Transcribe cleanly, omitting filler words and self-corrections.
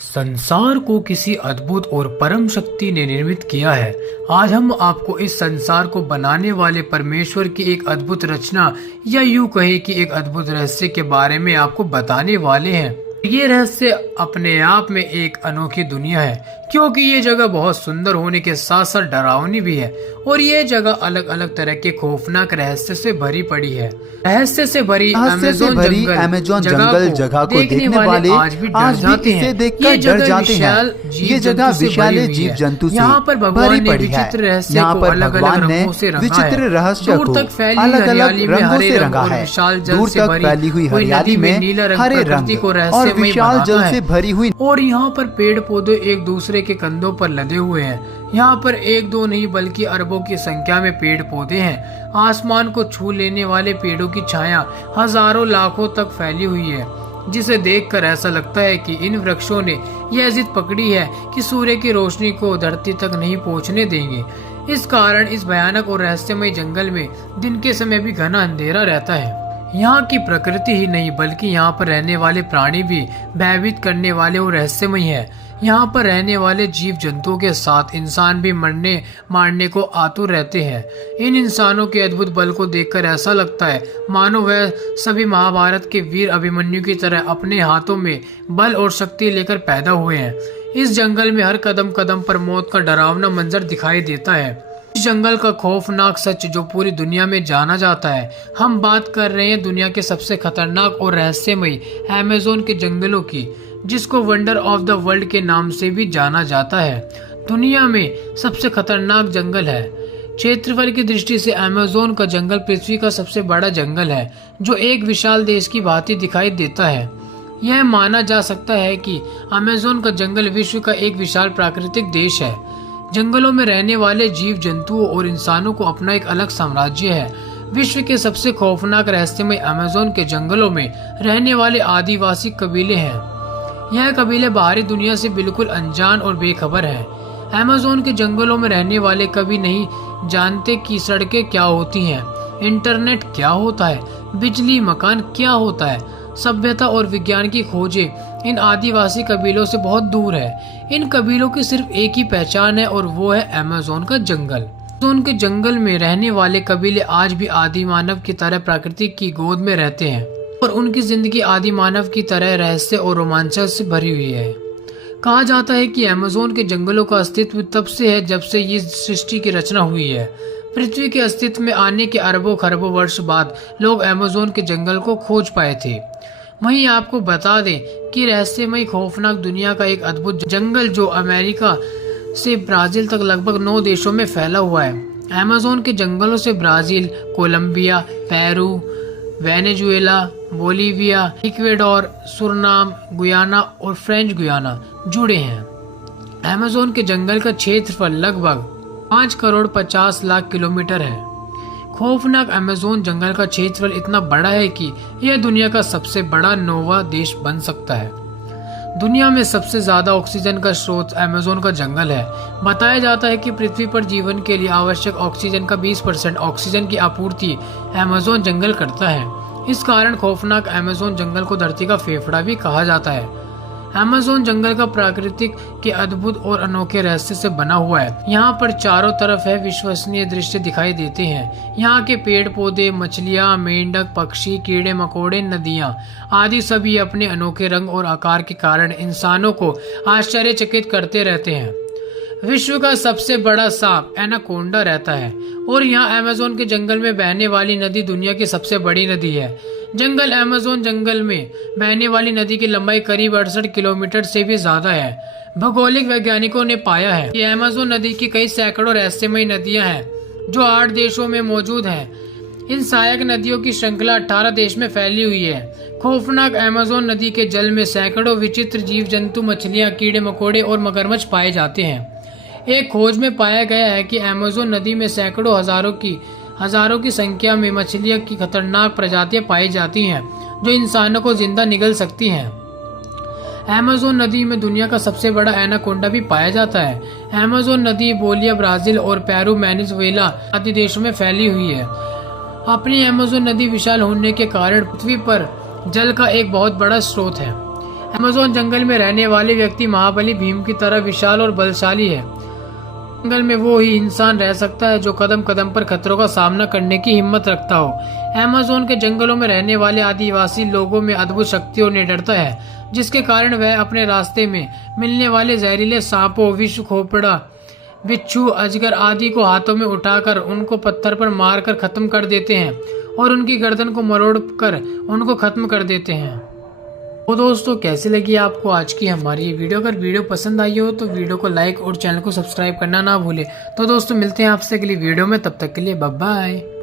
संसार को किसी अद्भुत और परम शक्ति ने निर्मित किया है। आज हम आपको इस संसार को बनाने वाले परमेश्वर की एक अद्भुत रचना या यूं कहे कि एक अद्भुत रहस्य के बारे में आपको बताने वाले हैं। ये रहस्य अपने आप में एक अनोखी दुनिया है, क्योंकि ये जगह बहुत सुंदर होने के साथ साथ डरावनी भी है और ये जगह अलग अलग तरह के खौफनाक रहस्य से भरी पड़ी है। रहस्य से भरी अमेज़न जंगल को देखने वाले आज भी डर जाते हैं। ये जगह विशाल जीव जंतु से यहाँ पर भगवान ने विचित्र रहस्य को अलग अलग रंगों से रंगा है। दूर तक फैली हरियाली में हरे रंग और विशाल जल से भरी हुई नदी में नीला रंग प्रकृति को रहस्यमय बनाता है। और यहाँ पर पेड़ पौधे एक दूसरे के कंधों पर लदे हुए हैं। यहाँ पर एक दो नहीं बल्कि अरबों की संख्या में पेड़ पौधे हैं। आसमान को छू लेने वाले पेड़ों की छाया हजारों लाखों तक फैली हुई है, जिसे देखकर ऐसा लगता है कि इन वृक्षों ने यह जिद पकड़ी है कि सूर्य की रोशनी को धरती तक नहीं पहुँचने देंगे। इस कारण इस भयानक और रहस्यमय जंगल में दिन के समय भी घना अंधेरा रहता है। यहाँ की प्रकृति ही नहीं बल्कि यहाँ पर रहने वाले प्राणी भी भयभीत करने वाले और रहस्यमय है। यहाँ पर रहने वाले जीव जंतुओं के साथ इंसान भी मरने मारने को आतुर रहते हैं। इन इंसानों के अद्भुत बल को देखकर ऐसा लगता है मानो वह सभी महाभारत के वीर अभिमन्यु की तरह अपने हाथों में बल और शक्ति लेकर पैदा हुए हैं। इस जंगल में हर कदम कदम पर मौत का डरावना मंजर दिखाई देता है। इस जंगल का खौफनाक सच जो पूरी दुनिया में जाना जाता है। हम बात कर रहे हैं दुनिया के सबसे खतरनाक और रहस्यमय अमेज़न के जंगलों की, जिसको वंडर ऑफ द वर्ल्ड के नाम से भी जाना जाता है। दुनिया में सबसे खतरनाक जंगल है। क्षेत्रफल की दृष्टि से अमेज़न का जंगल पृथ्वी का सबसे बड़ा जंगल है, जो एक विशाल देश की भांति दिखाई देता है। यह माना जा सकता है कि अमेज़न का जंगल विश्व का एक विशाल प्राकृतिक देश है। जंगलों में रहने वाले जीव जंतुओं और इंसानों को अपना एक अलग साम्राज्य है। विश्व के सबसे खौफनाक रहस्यमय अमेज़न के जंगलों में रहने वाले आदिवासी कबीले हैं। यह कबीले बाहरी दुनिया से बिल्कुल अनजान और बेखबर हैं। अमेज़न के जंगलों में रहने वाले कभी नहीं जानते कि सड़कें क्या होती हैं, इंटरनेट क्या होता है, बिजली मकान क्या होता है। सभ्यता और विज्ञान की खोजें इन आदिवासी कबीलों से बहुत दूर है। इन कबीलों की सिर्फ एक ही पहचान है और वो है अमेज़न का जंगल। अमेज़न के जंगल में रहने वाले कबीले आज भी आदि मानव की तरह प्रकृति की गोद में रहते हैं और उनकी जिंदगी आदि मानव की तरह रहस्य और रोमांच से भरी हुई है। कहा जाता है कि अमेज़न के जंगलों का अस्तित्व तब से है जब से ये सृष्टि की रचना हुई है। पृथ्वी के अस्तित्व में आने के अरबों खरबों वर्ष बाद लोग अमेज़न के जंगल को खोज पाए थे। वहीं आपको बता दें कि रहस्यमय खौफनाक दुनिया का एक अद्भुत जंगल जो अमेरिका से ब्राजील तक लगभग 9 देशों में फैला हुआ है। अमेज़न के जंगलों से Brazil, Colombia, Peru, Venezuela, Bolivia, Ecuador, Suriname, Guyana और फ्रेंच गुयाना जुड़े हैं। अमेज़न के जंगल का क्षेत्रफल लगभग 5 करोड़ 50 लाख किलोमीटर है। खौफनाक अमेज़न जंगल का क्षेत्रफल इतना बड़ा है कि यह दुनिया का सबसे बड़ा नौवां देश बन सकता है। दुनिया में सबसे ज्यादा ऑक्सीजन का स्रोत अमेज़न का जंगल है। बताया जाता है कि पृथ्वी पर जीवन के लिए आवश्यक ऑक्सीजन का 20% ऑक्सीजन की आपूर्ति अमेज़न जंगल करता है। इस कारण खौफनाक अमेज़न जंगल को धरती का फेफड़ा भी कहा जाता है। अमेज़न जंगल का प्राकृतिक के अद्भुत और अनोखे रहस्य से बना हुआ है। यहाँ पर चारों तरफ है विश्वसनीय दृश्य दिखाई देते हैं। यहाँ के पेड़ पौधे, मछलियाँ, मेंढक, पक्षी, कीड़े मकोड़े, नदियाँ आदि सभी अपने अनोखे रंग और आकार के कारण इंसानों को आश्चर्यचकित करते रहते हैं। विश्व का सबसे बड़ा सांप एनाकोंडा रहता है और यहाँ अमेज़न के जंगल में बहने वाली नदी दुनिया की सबसे बड़ी नदी है। जंगल अमेज़न जंगल में बहने वाली नदी की लंबाई करीब 68 किलोमीटर से भी ज्यादा है। भौगोलिक वैज्ञानिकों ने पाया है कि अमेज़न नदी की कई सैकड़ों रहस्यमय नदियां हैं जो 8 देशों में मौजूद हैं। इन सहायक नदियों की श्रृंखला 18 देश में फैली हुई है। खौफनाक अमेज़न नदी के जल में सैकड़ों विचित्र जीव जंतु, मछलियां, कीड़े मकोड़े और मगरमच्छ पाए जाते हैं। एक खोज में पाया गया है कि अमेज़न नदी में सैकड़ों हजारों की संख्या में मछलियों की खतरनाक प्रजातियां पाई जाती हैं जो इंसानों को जिंदा निगल सकती हैं। अमेज़न नदी में दुनिया का सबसे बड़ा एनाकोंडा भी पाया जाता है। अमेज़न नदी बोलिविया, ब्राजील और पेरू, वेनेजुएला आदि देशों में फैली हुई है। अपनी अमेज़न नदी विशाल होने के कारण पृथ्वी पर जल का एक बहुत बड़ा स्रोत है। अमेज़न जंगल में रहने वाले व्यक्ति महाबली भीम की तरह विशाल और बलशाली है। जंगल में वो ही इंसान रह सकता है जो कदम कदम पर खतरों का सामना करने की हिम्मत रखता हो। अमेज़न के जंगलों में रहने वाले आदिवासी लोगों में अद्भुत शक्ति और निडरता है, जिसके कारण वह अपने रास्ते में मिलने वाले जहरीले सांपों, विष खोपड़ा, बिच्छू, अजगर आदि को हाथों में उठाकर उनको पत्थर पर मारकर खत्म कर देते हैं और उनकी गर्दन को मरोड़ कर उनको खत्म कर देते हैं। तो दोस्तों, कैसी लगी आपको आज की हमारी ये वीडियो? अगर वीडियो पसंद आई हो तो वीडियो को लाइक और चैनल को सब्सक्राइब करना ना भूले। तो दोस्तों, मिलते हैं आपसे अगली वीडियो में, तब तक के लिए बाय बाय।